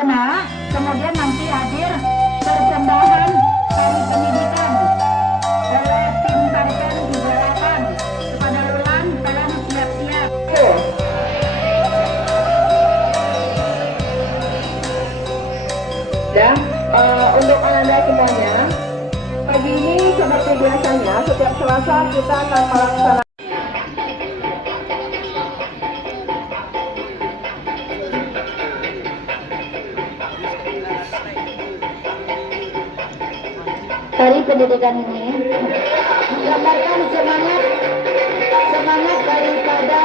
Luna, kemudian nanti hadir persembahan tari pendidikan oleh tim tarian 38. Kepada Lulan, tolong siap-siap. Dan untuk Anda semuanya, pagi ini seperti biasanya setiap Selasa kita akan melaksanakan Tari pendidikan ini menggambarkan semangat daripada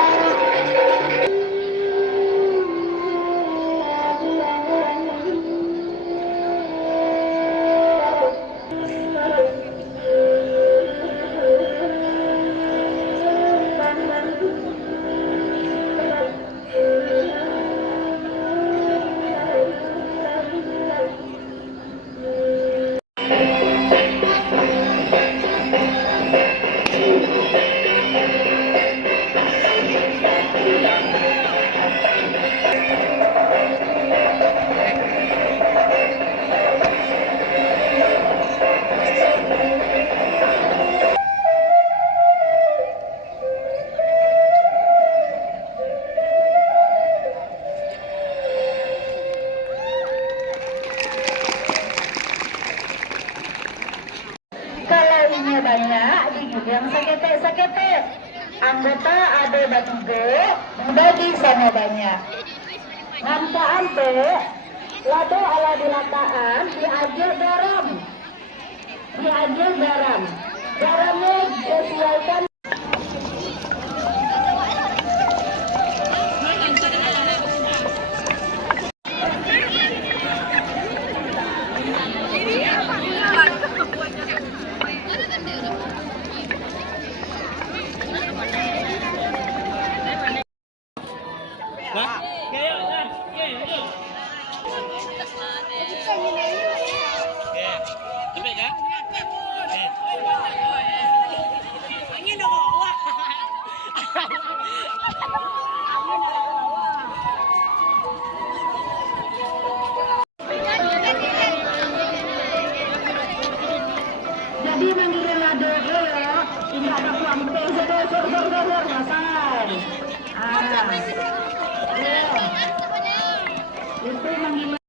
ini banyak di yang sakit. Anggota ada batigo, bagi sama banyak. Nampa ante, lado ala dilataan, diajar garam. Garamnya disesuaikan. Jadi manggilin lado ya, ini ada uang sor makan. Itu manggil